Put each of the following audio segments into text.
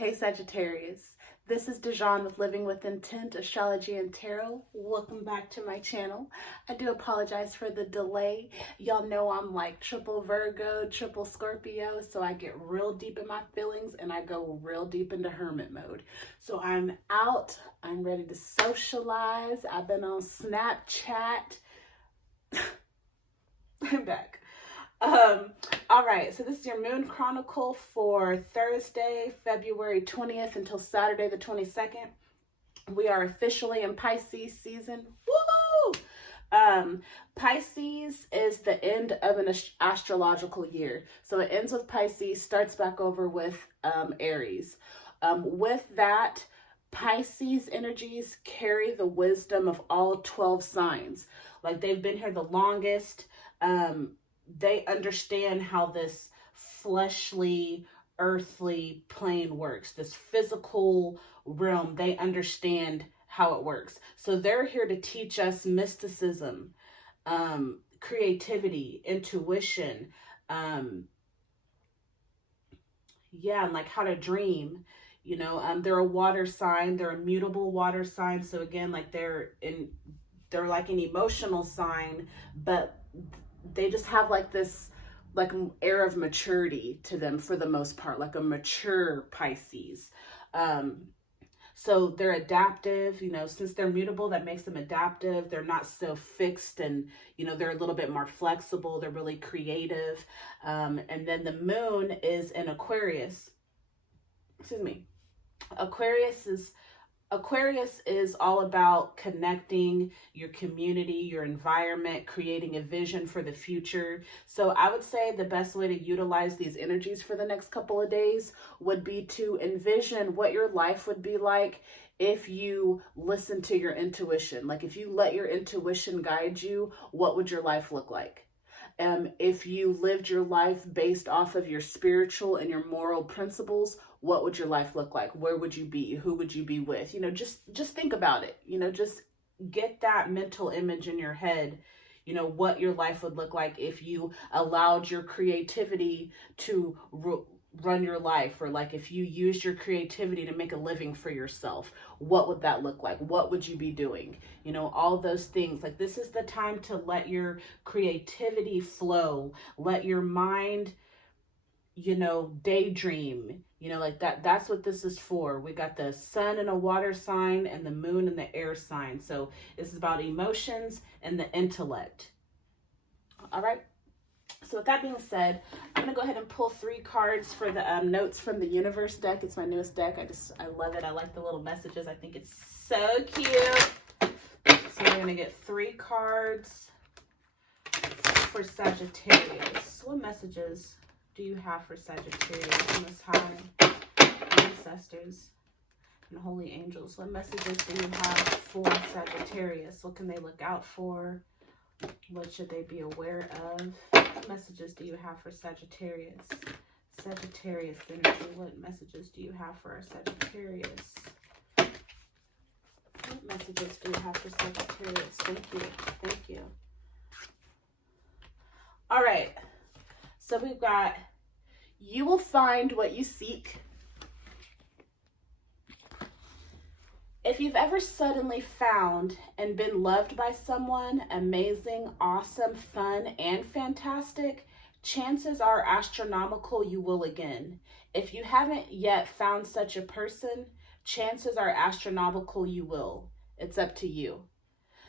Hey Sagittarius, this is Dijon with Living with Intent, Astrology and Tarot. Welcome back to my channel. I do apologize for the delay. Y'all know I'm like triple Virgo, triple Scorpio, so I get real deep in my feelings and I go real deep into hermit mode. So I'm out, I'm ready to socialize. I've been on Snapchat. I'm back. All right, so this is your moon chronicle for Thursday, February 20th until Saturday the 22nd. We are officially in Pisces season. Woohoo! Pisces is the end of an astrological year. So it ends with Pisces, starts back over with Aries. With that, Pisces energies carry the wisdom of all 12 signs. Like they've been here the longest. They understand how this fleshly, earthly plane works, this physical realm. They understand how it works. So they're here to teach us mysticism, creativity, intuition, and like how to dream. You know, they're a water sign. They're a mutable water sign. So again, like they're like an emotional sign, but they just have like this like air of maturity to them for the most part, like a mature Pisces. So they're adaptive, you know, since they're mutable, that makes them adaptive. They're not so fixed and, you know, they're a little bit more flexible. They're really creative. And then the moon is in Aquarius. Excuse me. Aquarius is all about connecting your community, your environment, creating a vision for the future. So I would say the best way to utilize these energies for the next couple of days would be to envision what your life would be like if you listen to your intuition. Like if you let your intuition guide you, what would your life look like? If you lived your life based off of your spiritual and your moral principles, what would your life look like? Where would you be? Who would you be with? You know, just think about it. You know, just get that mental image in your head, you know, what your life would look like if you allowed your creativity to run your life, or like if you used your creativity to make a living for yourself. What would that look like? What would you be doing? You know, all those things. Like this is the time to let your creativity flow, let your mind, you know, daydream, you know, like that's what this is for. We got the sun in a water sign and the moon in the air sign. So this is about emotions and the intellect. All right. So with that being said, I'm going to go ahead and pull 3 cards for the notes from the universe deck. It's my newest deck. I love it. I like the little messages. I think it's so cute. So we're going to get 3 cards for Sagittarius. What messages do you have for Sagittarius in this high? Ancestors and holy angels. What messages do you have for Sagittarius? What can they look out for? What should they be aware of? What messages do you have for Sagittarius? Sagittarius energy. What messages do you have for our Sagittarius? What messages do you have for Sagittarius? Thank you. Thank you. All right. So we've got, you will find what you seek. If you've ever suddenly found and been loved by someone amazing, awesome, fun, and fantastic, chances are astronomical you will again. If you haven't yet found such a person, chances are astronomical you will. It's up to you.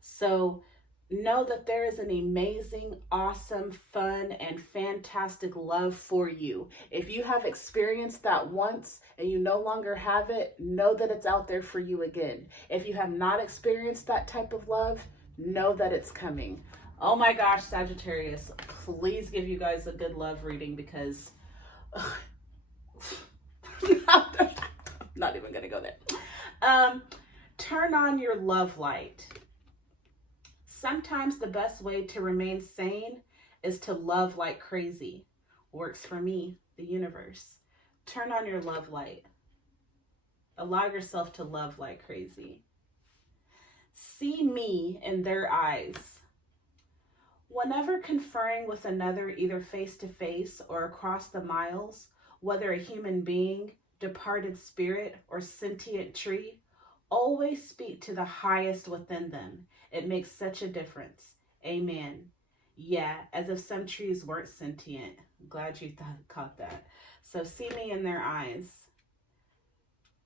So know that there is an amazing, awesome, fun, and fantastic love for you. If you have experienced that once and you no longer have it, know that it's out there for you again. If you have not experienced that type of love, know that it's coming. Oh my gosh, Sagittarius, please give you guys a good love reading because not even gonna go there. Turn on your love light. Sometimes the best way to remain sane is to love like crazy. Works for me, the universe. Turn on your love light. Allow yourself to love like crazy. See me in their eyes. Whenever conferring with another, either face to face or across the miles, whether a human being, departed spirit, or sentient tree, always speak to the highest within them. It makes such a difference. Amen. Yeah, as if some trees weren't sentient. Glad you caught that. So see me in their eyes.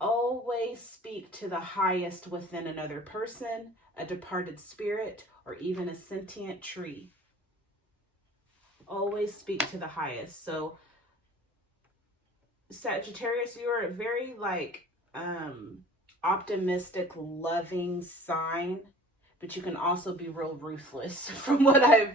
Always speak to the highest within another person, a departed spirit, or even a sentient tree. Always speak to the highest. So Sagittarius, you are a very optimistic, loving sign, but you can also be real ruthless from what I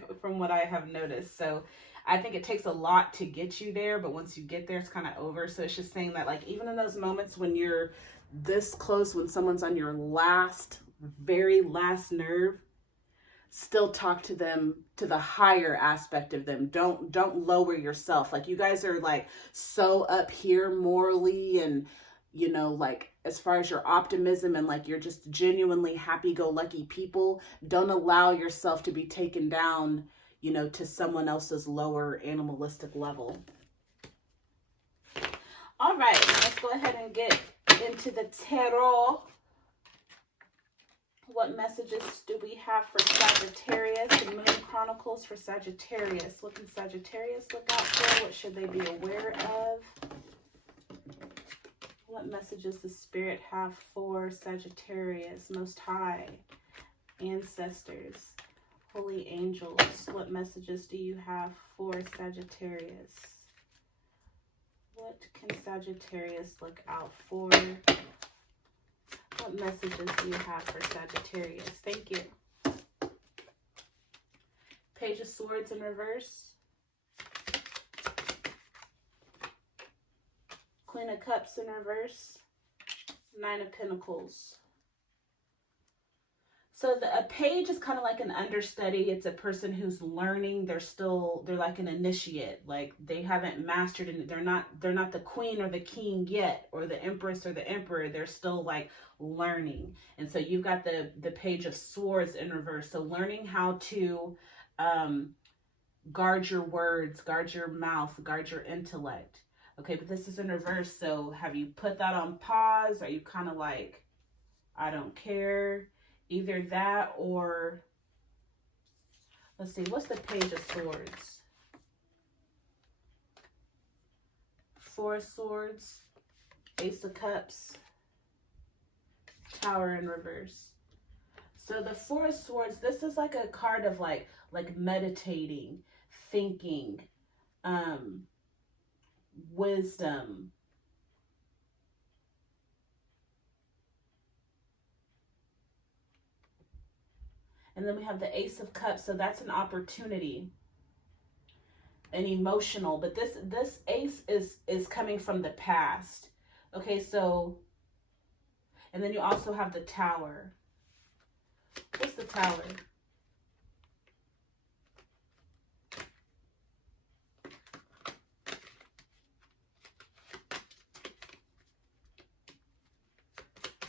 have noticed. So I think it takes a lot to get you there, but once you get there, it's kind of over. So it's just saying that, like, even in those moments when you're this close, when someone's on your very last nerve, still talk to them, to the higher aspect of them. Don't lower yourself. Like, you guys are like so up here morally, and like, as far as your optimism, and like, you're just genuinely happy-go-lucky people. Don't allow yourself to be taken down, to someone else's lower animalistic level. All right, now let's go ahead and get into the tarot. What messages do we have for Sagittarius? The Moon Chronicles for Sagittarius. What can Sagittarius look out for? What should they be aware of? What messages does Spirit have for Sagittarius? Most High, ancestors, holy angels. What messages do you have for Sagittarius? What can Sagittarius look out for? What messages do you have for Sagittarius? Thank you. Page of Swords in reverse. Queen of Cups in reverse. Nine of Pentacles. So a page is kind of like an understudy. It's a person who's learning. They're like an initiate. Like, they haven't mastered it. They're not the queen or the king yet, or the empress or the emperor. They're still like learning. And so you've got the Page of Swords in reverse. So learning how to guard your words, guard your mouth, guard your intellect. Okay, but this is in reverse. So have you put that on pause? Are you kind of like, I don't care? Either that, or let's see, what's the Page of Swords? Four of Swords, Ace of Cups, Tower in reverse. So the Four of Swords, this is like a card of like meditating, thinking, wisdom. And then we have the Ace of Cups. So that's an opportunity, an emotional. But this ace is coming from the past. Okay, so, and then you also have the Tower. What's the Tower?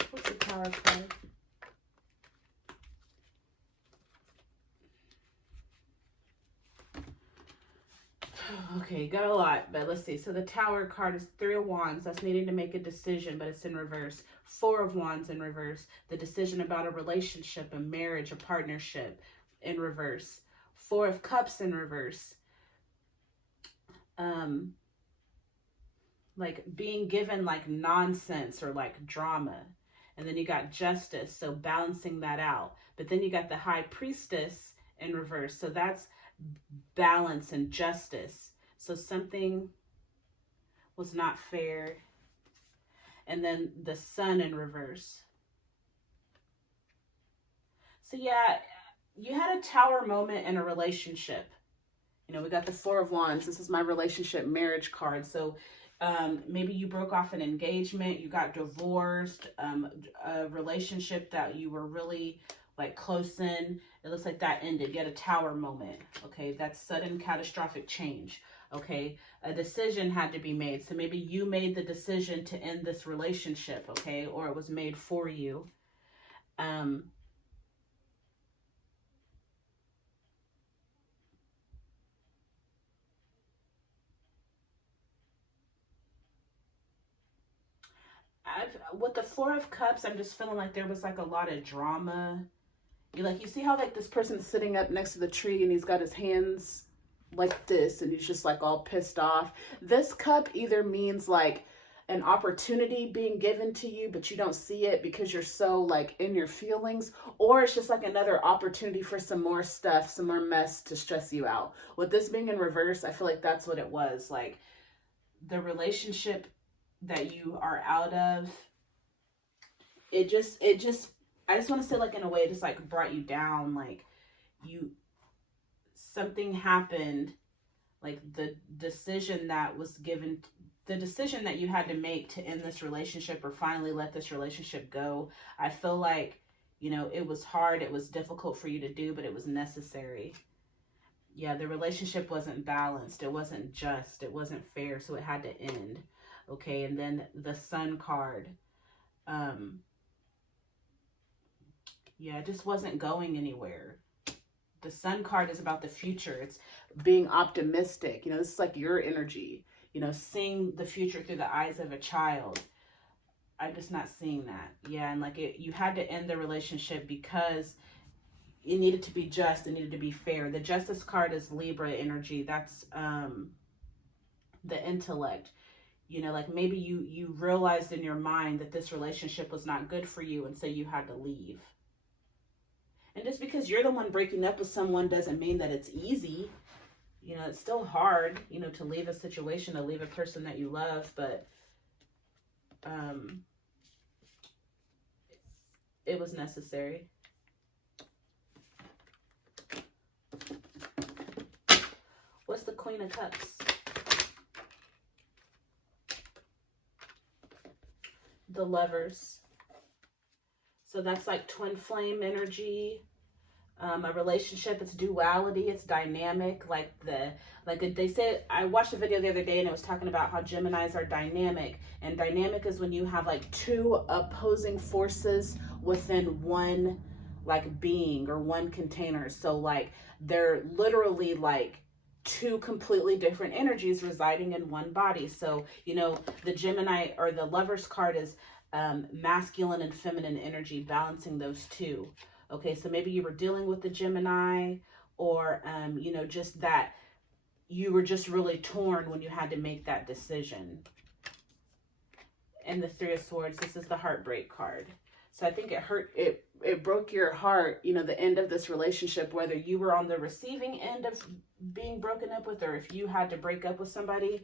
What's the Tower card? Okay, got a lot, but let's see. So the Tower card is Three of Wands. That's needing to make a decision, but it's in reverse. Four of Wands in reverse. The decision about a relationship, a marriage, a partnership in reverse. Four of Cups in reverse. Like being given like nonsense or like drama. And then you got Justice, so balancing that out. But then you got the High Priestess in reverse. So that's balance and justice. So something was not fair. And then the Sun in reverse. So yeah, you had a Tower moment in a relationship. We got the Four of Wands. This is my relationship marriage card. So maybe you broke off an engagement, you got divorced, a relationship that you were really like close in. It looks like that ended. You had a Tower moment. Okay, that's sudden catastrophic change. Okay, a decision had to be made. So maybe you made the decision to end this relationship, okay, or it was made for you. with the Four of Cups, I'm just feeling like there was like a lot of drama. You see how like this person's sitting up next to the tree and he's got his hands like this and he's just like all pissed off. This cup either means like an opportunity being given to you, but you don't see it because you're so like in your feelings, or it's just like another opportunity for some more stuff, some more mess to stress you out. With this being in reverse, I feel like that's what it was. Like the relationship that you are out of, it just I just want to say like in a way it just like brought you down. Like something happened, like the decision that was given, the decision that you had to make to end this relationship or finally let this relationship go. I feel like, it was hard, it was difficult for you to do, but it was necessary. Yeah, the relationship wasn't balanced, it wasn't just, it wasn't fair, so it had to end. Okay, and then the Sun card. Yeah, it just wasn't going anywhere. The Sun card is about the future. It's being optimistic. This is like your energy, seeing the future through the eyes of a child. I'm just not seeing that. Yeah, and like you had to end the relationship because it needed to be just, it needed to be fair. The Justice card is Libra energy. That's the intellect. Like maybe you realized in your mind that this relationship was not good for you, and so you had to leave. And just because you're the one breaking up with someone doesn't mean that it's easy. It's still hard, to leave a situation, to leave a person that you love, but it was necessary. What's the Queen of Cups? The Lovers. So that's like twin flame energy. A relationship, it's duality, it's dynamic. Like they said, I watched a video the other day and it was talking about how Geminis are dynamic. And dynamic is when you have like two opposing forces within one like being or one container. So like they're literally like two completely different energies residing in one body. So, the Gemini or the Lovers card is masculine and feminine energy, balancing those two. Okay, so maybe you were dealing with the Gemini, or just that you were just really torn when you had to make that decision. And the Three of Swords, this is the heartbreak card. So I think it hurt, it broke your heart, the end of this relationship, whether you were on the receiving end of being broken up with, or if you had to break up with somebody.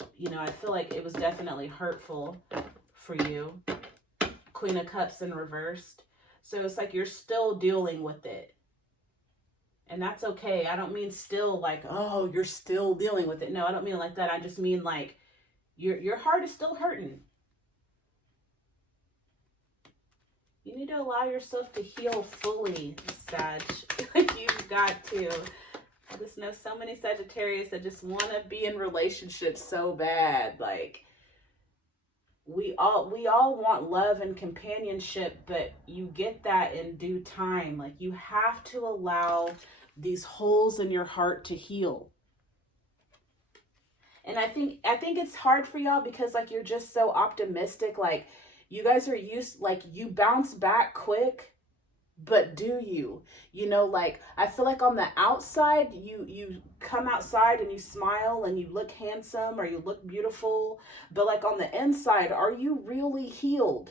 I feel like it was definitely hurtful for you. Queen of Cups in reversed. So it's like you're still dealing with it. And that's okay. I don't mean still like, oh, you're still dealing with it. No, I don't mean like that. I just mean like your heart is still hurting. You need to allow yourself to heal fully, Sag. You've got to. I just know so many Sagittarius that just want to be in relationships so bad. Like, we all want love and companionship, but you get that in due time. Like, you have to allow these holes in your heart to heal. And I think it's hard for y'all because like you're just so optimistic. Like, you guys are used, like, you bounce back quick, but do you? Like, I feel like on the outside, you come outside and you smile and you look handsome or you look beautiful, but like on the inside, are you really healed?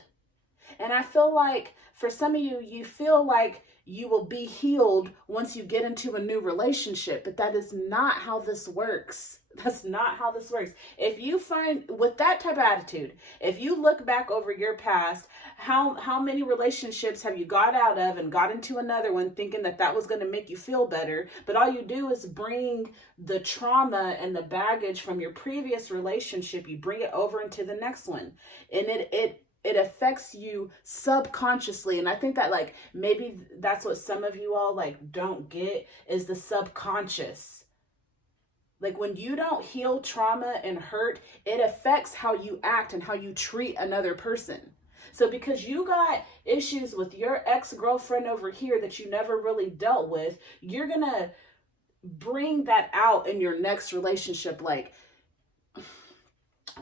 And I feel like for some of you, you feel like you will be healed once you get into a new relationship, but that is not how this works. That's not how this works. If you find, with that type of attitude, if you look back over your past, how many relationships have you got out of and got into another one thinking that that was going to make you feel better, but all you do is bring the trauma and the baggage from your previous relationship, you bring it over into the next one, and it affects you subconsciously. And I think that like maybe that's what some of you all like don't get, is the subconscious. Like, when you don't heal trauma and hurt, it affects how you act and how you treat another person. So because you got issues with your ex-girlfriend over here that you never really dealt with, you're going to bring that out in your next relationship. Like,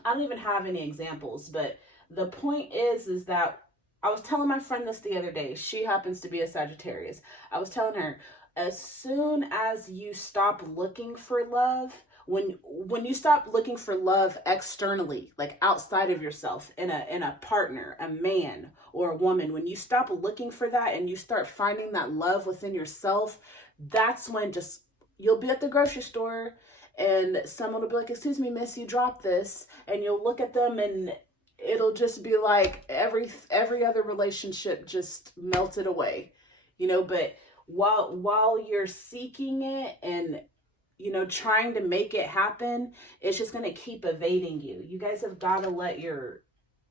I don't even have any examples, but the point is that I was telling my friend this the other day. She happens to be a Sagittarius. I was telling her, as soon as you stop looking for love, when you stop looking for love externally, like outside of yourself, in a partner, a man or a woman, when you stop looking for that and you start finding that love within yourself, that's when just you'll be at the grocery store and someone will be like, "Excuse me, miss, you dropped this," and you'll look at them and it'll just be like every other relationship just melted away, but while you're seeking it and trying to make it happen, it's just going to keep evading you. You guys have got to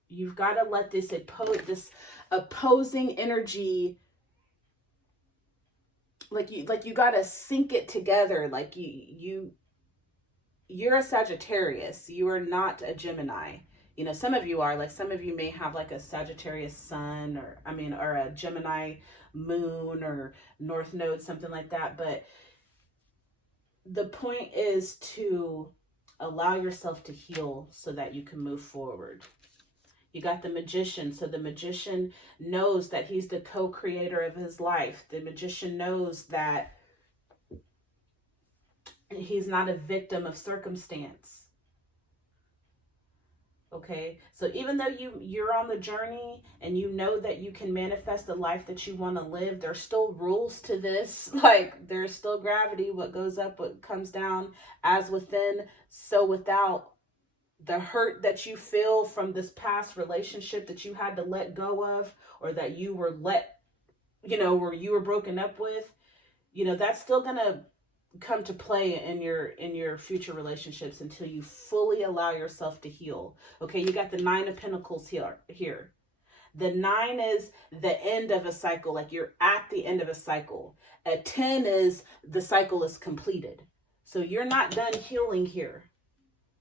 you've got to let this opposing energy, like you got to sync it together. Like you're a Sagittarius. You are not a Gemini. Some of you are, like, some of you may have like a Sagittarius sun or a Gemini moon or North Node, something like that. But the point is to allow yourself to heal so that you can move forward. You got the Magician. So the Magician knows that he's the co-creator of his life. The Magician knows that he's not a victim of circumstance. Okay, so even though you're on the journey and you know that you can manifest the life that you want to live, there's still rules to this. Like, there's still gravity. What goes up, what comes down, as within, so without. The hurt that you feel from this past relationship that you had to let go of, or that you were or you were broken up with, that's still gonna come to play in your future relationships until you fully allow yourself to heal. Okay, you got the Nine of Pentacles here. The 9 is the end of a cycle, like you're at the end of a cycle. A 10 is the cycle is completed. So you're not done healing here.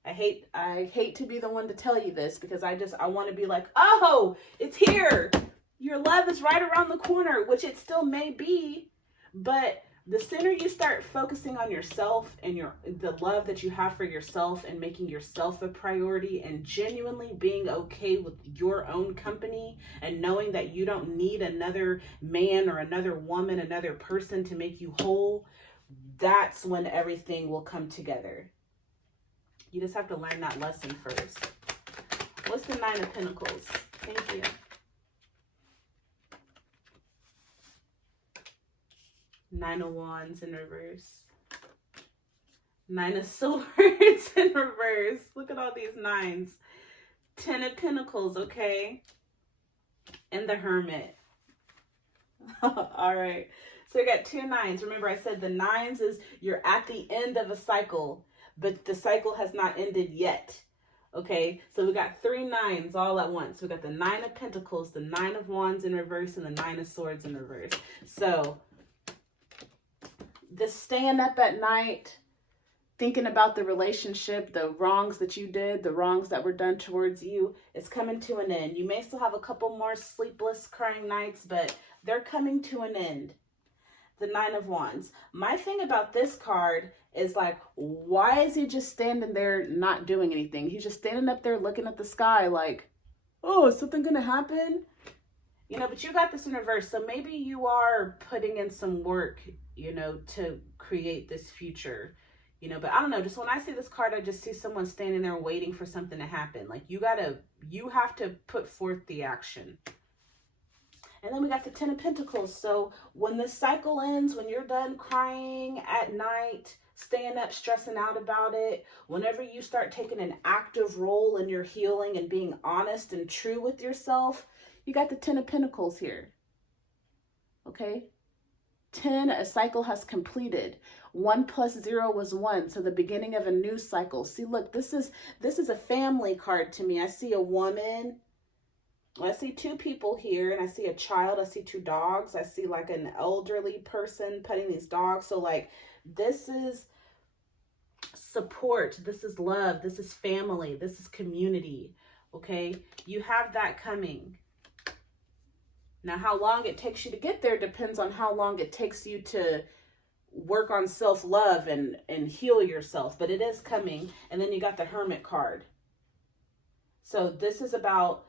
I hate to be the one to tell you this, because I want to be like, oh, it's here. Your love is right around the corner, which it still may be, but the sooner you start focusing on yourself and the love that you have for yourself and making yourself a priority and genuinely being okay with your own company and knowing that you don't need another man or another woman, another person to make you whole, that's when everything will come together. You just have to learn that lesson first. What's the Nine of Pentacles? Thank you. Nine of Wands in reverse. Nine of Swords in reverse. Look at all these nines. 10 of Pentacles, okay? And the Hermit. All right. So we got 2 9s. Remember, I said the 9s is you're at the end of a cycle, but the cycle has not ended yet. Okay, so we got 3 9s all at once. We got the 9 of Pentacles, the 9 of Wands in reverse, and the 9 of Swords in reverse. So the staying up at night, thinking about the relationship, the wrongs that you did, the wrongs that were done towards you, is coming to an end. You may still have a couple more sleepless, crying nights, but they're coming to an end. The 9 of Wands. My thing about this card is, like, why is he just standing there not doing anything? He's just standing up there looking at the sky like, oh, is something gonna happen? But you got this in reverse. So maybe you are putting in some work, to create this future, but I don't know. Just when I see this card, I just see someone standing there waiting for something to happen. Like, you have to put forth the action. And then we got the 10 of Pentacles. So when this cycle ends, when you're done crying at night, staying up, stressing out about it, whenever you start taking an active role in your healing and being honest and true with yourself, you got the 10 of Pentacles here. Okay? 10, a cycle has completed. 1 plus 0 was 1. So the beginning of a new cycle. See, look, this is a family card to me. I see a woman. I see 2 people here, and I see a child. I see 2 dogs. I see like an elderly person petting these dogs. So, like, this is support. This is love. This is family. This is community. Okay? You have that coming. Now, how long it takes you to get there depends on how long it takes you to work on self-love and heal yourself. But it is coming. And then you got the Hermit card. So this is about,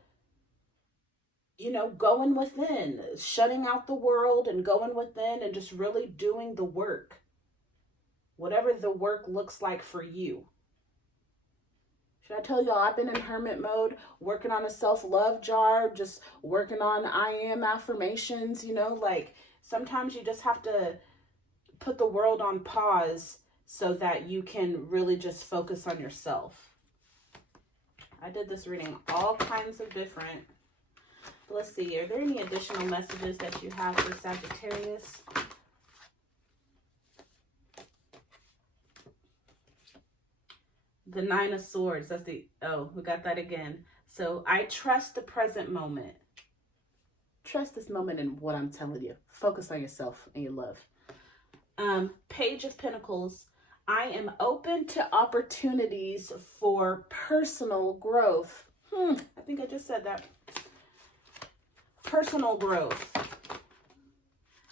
you know, going within, shutting out the world and going within and just really doing the work. Whatever the work looks like for you. Should I tell y'all, I've been in hermit mode, working on a self-love jar, just working on I am affirmations, you know, like sometimes you just have to put the world on pause so that you can really just focus on yourself. I did this reading all kinds of different. Let's see, are there any additional messages that you have for Sagittarius? The Nine of Swords, that's the, oh, we got that again. So I trust the present moment. Trust this moment in what I'm telling you. Focus on yourself and your love. Page of Pentacles. I am open to opportunities for personal growth. I think I just said that. Personal growth.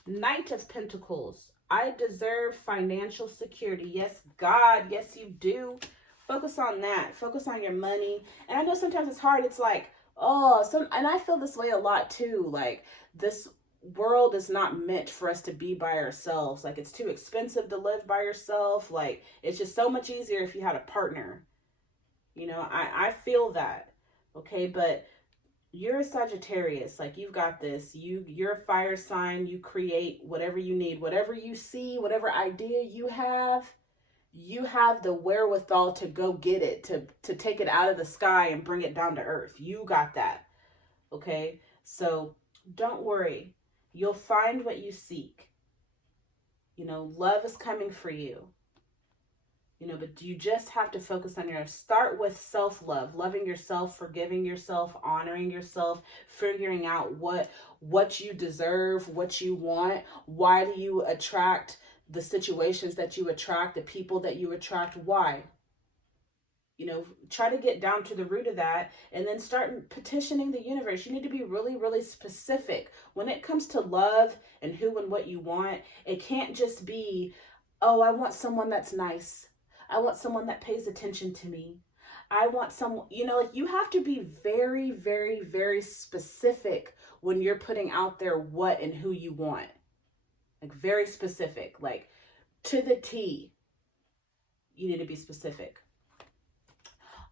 Knight of Pentacles. I deserve financial security. Yes, God. Yes, you do. Focus on that. Focus on your money. And I know sometimes it's hard. It's like, and I feel this way a lot too. Like, this world is not meant for us to be by ourselves. Like, it's too expensive to live by yourself. Like, it's just so much easier if you had a partner. You know, I feel that. Okay, but you're a Sagittarius. Like, you've got this. You're a fire sign. You create whatever you need. Whatever you see, whatever idea you have the wherewithal to go get it, to take it out of the sky and bring it down to earth. You got that. Okay? So don't worry. You'll find what you seek. You know, love is coming for you. You know, but you just have to focus on start with self-love, loving yourself, forgiving yourself, honoring yourself, figuring out what you deserve, what you want. Why do you attract the situations that you attract, the people that you attract? Why? You know, try to get down to the root of that and then start petitioning the universe. You need to be really, really specific. When it comes to love and who and what you want, it can't just be, oh, I want someone that's nice. I want someone that pays attention to me. I want someone, you know, like, you have to be very, very, very specific when you're putting out there what and who you want. Like, very specific, like to the T. You need to be specific.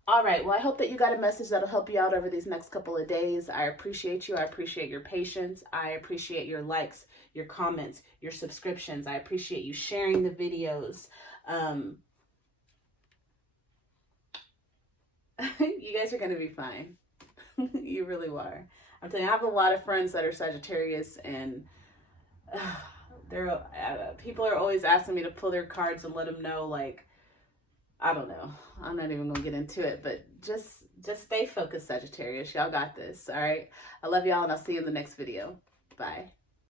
All right. Well, I hope that you got a message that'll help you out over these next couple of days. I appreciate you. I appreciate your patience. I appreciate your likes, your comments, your subscriptions. I appreciate you sharing the videos. You guys are going to be fine. You really are. I'm telling you, I have a lot of friends that are Sagittarius, and people are always asking me to pull their cards and let them know, like, I don't know. I'm not even gonna get into it, but just stay focused, Sagittarius. Y'all got this. All right. I love y'all, and I'll see you in the next video. Bye.